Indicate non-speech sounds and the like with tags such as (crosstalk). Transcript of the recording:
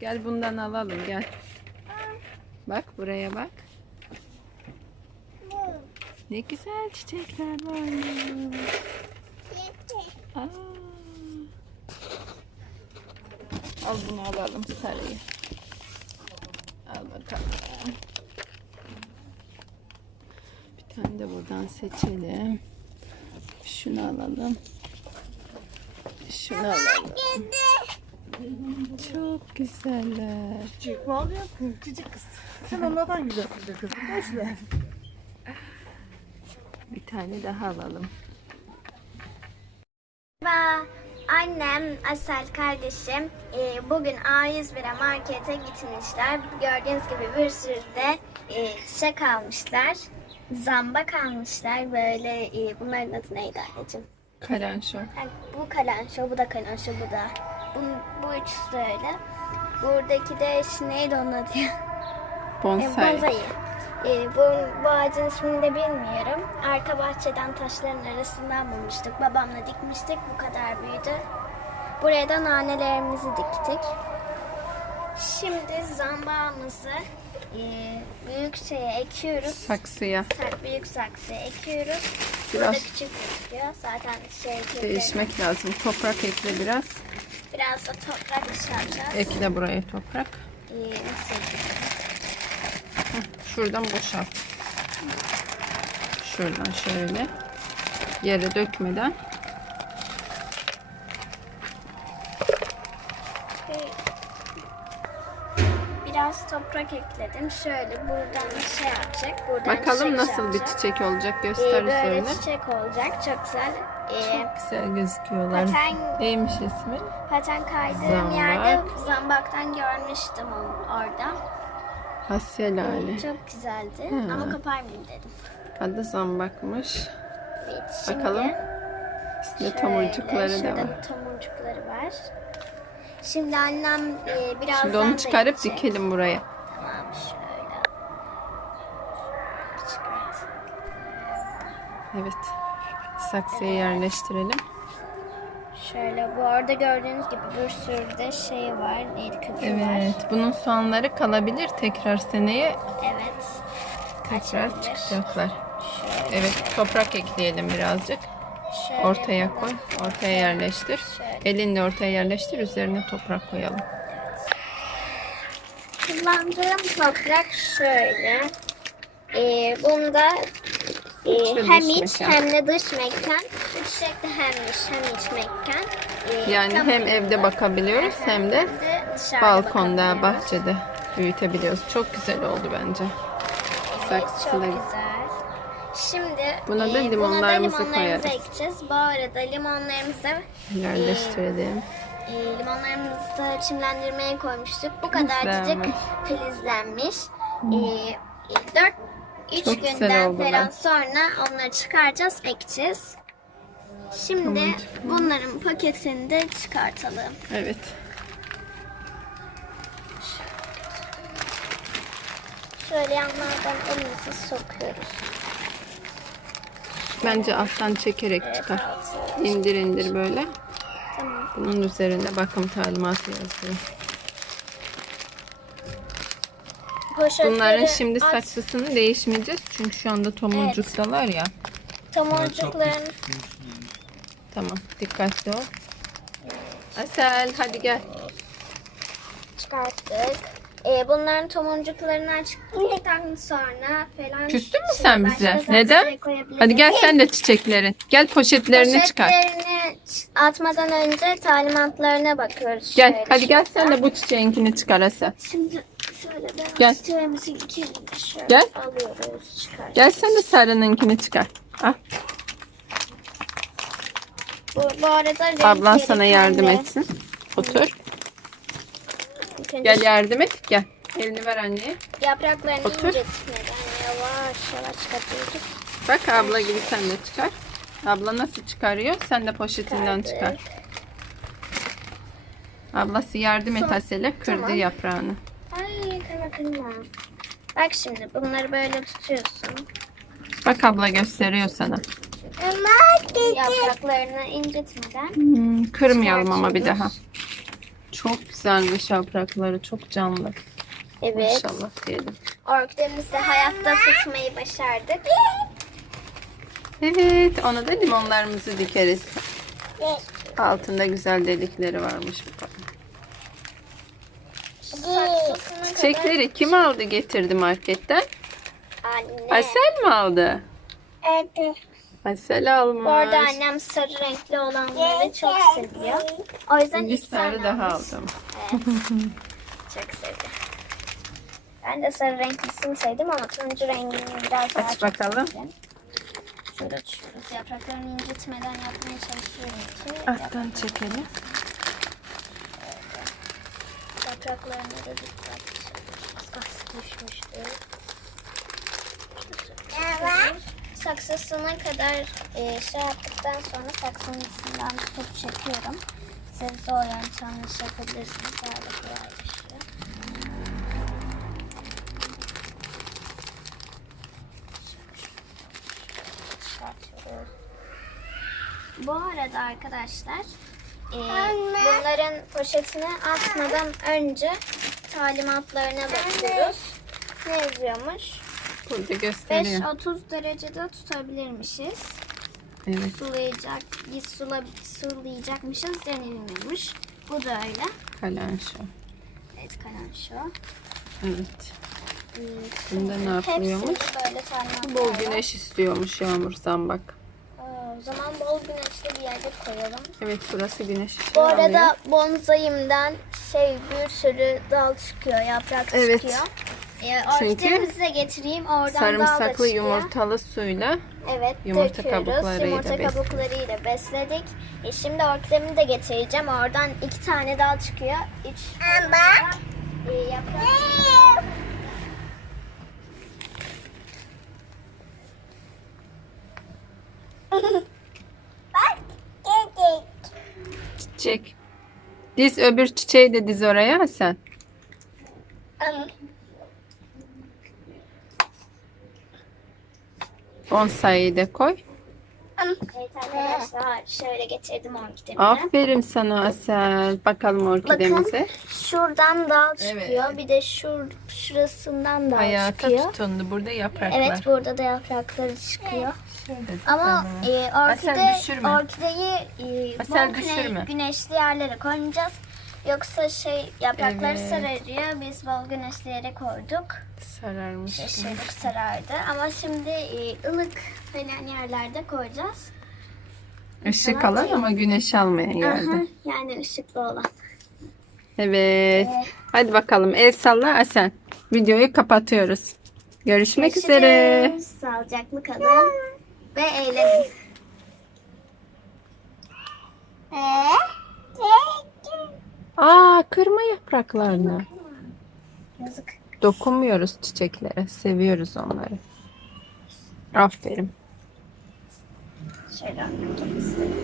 Gel bundan alalım gel. Bak buraya bak. Ne güzel çiçekler var. Al bunu alalım sarıyı. Al bakalım. Bir tane de buradan seçelim. Şunu alalım. Şunu alalım. Çok güzeller. Küçük mal yapın küçük kız. Sen onlardan güzelsin be kızım. Boş ver. Bir tane daha alalım. Merhaba. Annem, Asel kardeşim e, bugün A101'e markete gitmişler. Gördüğünüz gibi bir sürü de e, çiçek almışlar. Zambak almışlar. Böyle e, bunların adı neydi anneciğim? Karanşo. Yani bu kalanşo, bu da kalanşo, bu da. Bu, bu üçüsü de öyle. Buradaki de şu neydi onun adı ya? E, Bonsai. bonsai. E, bu, bu ağacın ismini de bilmiyorum. Arka bahçeden taşların arasından bulmuştuk. Babamla dikmiştik. Bu kadar büyüdü. Buraya da nanelerimizi diktik. Şimdi zambağımızı e, büyük şeye ekiyoruz. Saksıya. Sak- Büyük saksıya ekiyoruz. Biraz Burada küçük gözüküyor. Zaten şey değişmek lazım. Toprak ekle biraz. Biraz da toprak çıkaracağız. Ekle buraya toprak. E, nasıl ekliyoruz? Şuradan boşalt. Şuradan şöyle. Yere dökmeden. Toprak ekledim. Şöyle buradan bir şey yapacak. Buradan Bakalım çiçek nasıl bir yapacak. çiçek olacak Ee, göster böyle üzerine. çiçek olacak. Çok güzel. Ee, Güzel gözüküyorlar. Paten- Neymiş ismi? paten kaydığım Zambak. yerde zambaktan görmüştüm onu orada. Asya lale. Çok güzeldi. Hı. Ama koparmayayım dedim. Adı zambakmış. Evet, şimdi Bakalım. Üstünde şöyle, tomurcukları da var. tomurcukları var. Şimdi annem e, birazdan Şimdi onu çıkarıp dikelim buraya. Tamam şöyle. Çıkart. Evet. Saksıya yerleştirelim. Şöyle bu arada gördüğünüz gibi bir sürü de şey var. Kökü var. Evet. Bunun soğanları kalabilir. Tekrar seneye Evet. tekrar Kaçabilir. çıkacaklar. Şöyle, Evet. Toprak ekleyelim birazcık. şöyle Ortaya bunu- koy. Ortaya yerleştir. Şöyle. Elinle ortaya yerleştir. Üzerine toprak koyalım. Kullandığım toprak şöyle. Ee, bunda e, ve hem iç mekan. hem de dış mekan. De hem iç hem iç mekan. Ee, Yani hem evde bakabiliyoruz hem de dışarıda balkonda, bahçede büyütebiliyoruz. Çok güzel oldu bence. Evet, çok da güzel. Şimdi Buna da e, buna limonlarımızı limonlarımızı koyarız. ekeceğiz. Bu arada limonlarımızı yerleştirelim. e, limonlarımızı da çimlendirmeye koymuştuk. Bu kadarcık filizlenmiş. E, 4 3 Çok güzel günden oldular. falan sonra onları çıkaracağız, ekeceğiz. Şimdi Tamam. bunların paketini de çıkartalım. Evet. Şöyle yanlardan elimizi sokuyoruz. Bence alttan çekerek çıkar. İndir indir böyle. Tamam. Bunun üzerinde bakım talimatı yazıyor. Poşetleri Bunların şimdi aç. saksısını değişmeyeceğiz. Çünkü şu anda tomurcuktalar ya. Tomurcukların Tamam. Dikkatli ol. Asel hadi gel. çıkarttık. Ee, bunların tomurcuklarını açtıktan sonra falan... Küstün mü sen başka bize? saksıya Neden? koyabiliriz. Hadi gel sen de (laughs) çiçeklerin. Gel poşetlerini çıkar. Poşetlerini ç- atmadan önce talimatlarına bakıyoruz. Gel şöyle hadi gel sen de bu çiçeğinkini çıkar Asel. Şimdi şöyle ben Gel. çiçeğimizin şöyle Gel. alıyoruz. Gel sen de sarınınkini çıkar. Al. Bu, bu arada Ablan sana yardım kendi- etsin. Otur. Gel yardım et. Gel. Elini ver anneye. Yapraklarını Otur. incitmeden yavaş yavaş çıkartıyoruz. Bak abla gibi sen de çıkar. Abla nasıl çıkarıyor? Sen de poşetinden Çıkardık. çıkar. Ablası yardım et Asel'e. Kırdı Tamam. yaprağını. Bak şimdi bunları böyle tutuyorsun. Bak abla gösteriyor sana. Yapraklarını incitmeden Hmm, kırmayalım ama bir daha. Çok güzelmiş yaprakları. Çok canlı. Evet. Maşallah diyelim. Orkidemizi hayatta tutmayı başardık. Evet. Ona da limonlarımızı dikeriz. Altında güzel delikleri varmış. Saksısına kadar Çiçekleri kim aldı getirdi marketten? anne. Asel mi aldı? Evet. Asel almış. Bu arada annem sarı renkli olanları çok seviyor. O yüzden Bir sarı daha almış. aldım. Evet. çok sevdim. Ben de sarı renklisini sevdim ama turuncu rengini biraz daha Aç bakalım. sevdim. Şöyle açıyoruz. Yapraklarını incitmeden yapmaya çalışıyorum için. Alttan çekelim. Yapraklarına da dikkat. Düşmüştü. Saksısına kadar e, şey yaptıktan sonra saksının tutup çekiyorum. Siz de o yöntemle şey yapabilirsiniz. Daha da kolaylaşıyor. Çıkartıyoruz. Bu arada arkadaşlar e, bunların poşetine atmadan önce talimatlarına bakıyoruz. Ne yazıyormuş? Burada gösteriyor. 5-30 derecede tutabilirmişiz. Evet. Sulayacak, sula, sulayacakmışız denilmemiş. Bu da öyle. Kalanşo. Evet kalem şu. Evet. Hmm, Bunda ne talimatlar Bol güneş istiyormuş Yağmur zambak. Zaman bol güneşli bir yerde koyalım. Evet burası güneş ışığı Bu alıyor. arada bonsai'mden şey bir sürü dal çıkıyor, yaprak Evet. çıkıyor. Ee, Çünkü orkidemizi de getireyim. Oradan sarımsaklı yumurtalı suyla Evet, Yumurta döküyoruz. kabuklarıyla Yumurta besledik. kabuklarıyla besledik. E şimdi orkidemi de getireceğim. Oradan iki tane dal çıkıyor. Üç Bak. E, yaprak. Çiçek. Diz öbür çiçeği de diz oraya sen. Bonsai'yi de koy. Evet arkadaşlar şöyle getirdim orkidemi. Aferin sana Asel. Bakalım orkidemize. Şuradan dal çıkıyor. Evet. Bir de şur, şurasından dal Hayata çıkıyor. tutundu. Burada yapraklar. Evet burada da yaprakları çıkıyor. Şöyle Ama e, Asel orkide, düşürme. orkideyi e, Asel bol güne- düşürme. güneşli yerlere koymayacağız. Yoksa şey yaprakları Evet. sararıyor. Biz bol güneşli yere koyduk. sararmış. Şaşırdık sarardı. Ama şimdi e, ılık falan yerlerde koyacağız. Işık alan ama güneş almayan yerde. Aha, yani ışıklı olan. Evet. Hadi bakalım el salla Asel. Videoyu kapatıyoruz. Görüşmek üzere. Görüşürüz. Sağlıcaklı kalın. Ve eğlenin. Aa kırma yapraklarını. Yazık. Dokunmuyoruz çiçeklere. Seviyoruz onları. Aferin. Şöyle anlatmak istedim.